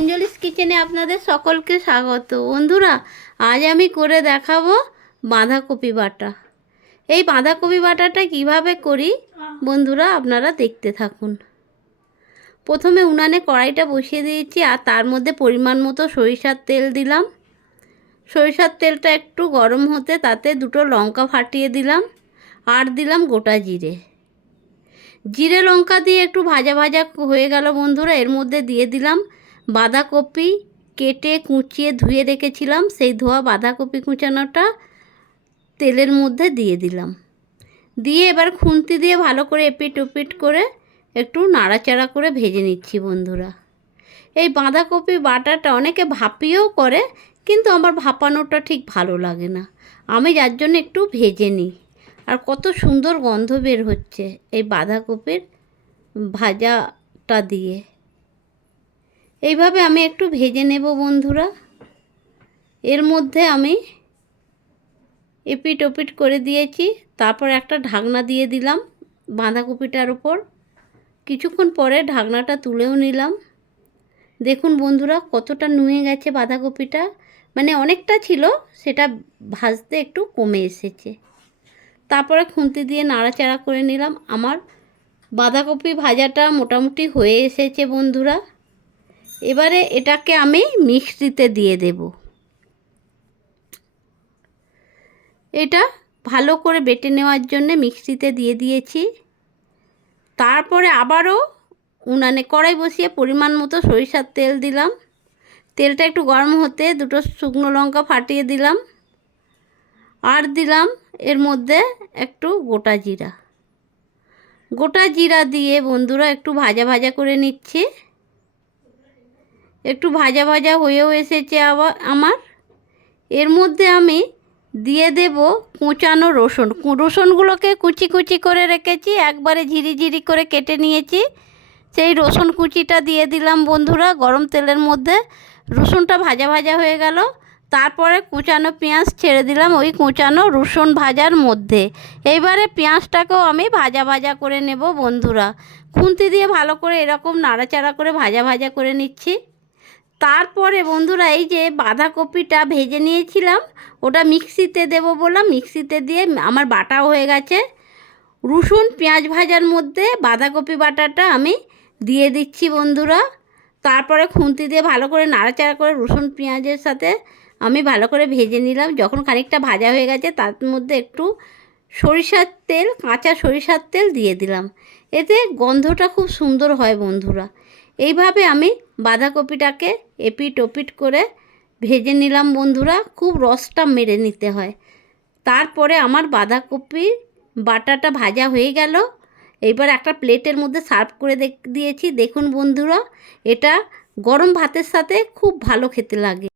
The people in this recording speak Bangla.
অঞ্জলিস কিচেনে আপনাদের সকলকে স্বাগত। বন্ধুরা, আজ আমি করে দেখাবো বাঁধাকপি বাটা। এই বাঁধাকপি বাটাটা কিভাবে করি বন্ধুরা আপনারা দেখতে থাকুন। প্রথমে উনানে কড়াইটা বসিয়ে দিয়েছি আর তার মধ্যে পরিমাণ মতো সরিষার তেল দিলাম। সরিষার তেলটা একটু গরম হতে তাতে দুটো লঙ্কা ফাটিয়ে দিলাম আর দিলাম গোটা জিরে। জিরে লঙ্কা দিয়ে একটু ভাজা ভাজা হয়ে গেল বন্ধুরা, এর মধ্যে দিয়ে দিলাম বাঁধাকপি কেটে কুচিয়ে ধুয়ে রেখেছিলাম। সেই ধোয়া বাঁধাকপি কুচানোটা তেলের মধ্যে দিয়ে দিলাম। দিয়ে এবার খুন্তি দিয়ে ভালো করে এপিট ওপিট করে একটু নাড়াচাড়া করে ভেজে নিচ্ছি বন্ধুরা। এই বাঁধাকপি বাটাটা অনেকে ভাপিয়েও করে, কিন্তু আমার ভাপানোটা ঠিক ভালো লাগে না। আমি যার জন্য একটু ভেজে নিই। আর কত সুন্দর গন্ধ বের হচ্ছে এই বাঁধাকপির ভাজাটা দিয়ে। এইভাবে আমি একটু ভেজে নেব বন্ধুরা। এর মধ্যে আমি এপিট ওপিট করে দিয়েছি, তারপর একটা ঢাকনা দিয়ে দিলাম বাঁধাকপিটার উপর। কিছুক্ষণ পরে ঢাকনাটা তুলেও নিলাম। দেখুন বন্ধুরা কতটা নুয়ে গেছে বাঁধাকপিটা, মানে অনেকটা ছিল, সেটা ভাজতে একটু কমে এসেছে। তারপরে খুন্তি দিয়ে নাড়াচাড়া করে নিলাম। আমার বাঁধাকপি ভাজাটা মোটামুটি হয়ে এসেছে বন্ধুরা। এবারে এটাকে আমি মিক্সিতে দিয়ে দেব। এটা ভালো করে বেটে নেওয়ার জন্য মিক্সিতে দিয়ে দিয়েছি। তারপরে আবারও উনানে কড়াই বসিয়ে পরিমাণ মতো সরিষার তেল দিলাম। তেলটা একটু গরম হতে দুটো শুকনো লঙ্কা ফাটিয়ে দিলাম আর দিলাম এর মধ্যে একটু গোটা জিরা। গোটা জিরা দিয়ে বন্ধুরা একটু ভাজা ভাজা করে নিচ্ছি। একটু ভাজা ভাজা হয়েও এসেছে আবার আমার। এর মধ্যে আমি দিয়ে দেব কুচানো রসুন। রসুনগুলোকে কুচি কুচি করে রেখেছি, একবারে ঝিরি করে কেটে নিয়েছি। সেই রসুন কুচিটা দিয়ে দিলাম বন্ধুরা গরম তেলের মধ্যে। রসুনটা ভাজা ভাজা হয়ে গেল। তারপরে কুচানো পেঁয়াজ ছেড়ে দিলাম ওই কুচানো রসুন ভাজার মধ্যে। এইবারে পেঁয়াজটাকেও আমি ভাজা ভাজা করে নেব বন্ধুরা। খুন্তি দিয়ে ভালো করে এরকম নাড়াচাড়া করে ভাজা ভাজা করে নিচ্ছি। তারপরে বন্ধুরা এই যে বাঁধাকপিটা ভেজে নিয়েছিলাম ওটা মিক্সিতে দেব বললাম, মিক্সিতে দিয়ে আমার বাটাও হয়ে গেছে। রসুন পেঁয়াজ ভাজার মধ্যে বাঁধাকপি বাটাটা আমি দিয়ে দিচ্ছি বন্ধুরা। তারপরে খুন্তি দিয়ে ভালো করে নাড়াচাড়া করে রসুন পেঁয়াজের সাথে আমি ভালো করে ভেজে নিলাম। যখন খানিকটা ভাজা হয়ে গেছে তার মধ্যে একটু সরিষার তেল, কাঁচা সরিষার তেল দিয়ে দিলাম। এতে গন্ধটা খুব সুন্দর হয় বন্ধুরা। এইভাবে আমি বাঁধাকপিটাকে এপিট ওপিট করে ভেজে নিলাম বন্ধুরা। খুব রসটা মেরে নিতে হয়। তারপরে আমার বাঁধাকপির বাটাটা ভাজা হয়ে গেল। এইবার একটা প্লেটের মধ্যে সার্ভ করে দিয়েছি। দেখুন বন্ধুরা, এটা গরম ভাতের সাথে খুব ভালো খেতে লাগে।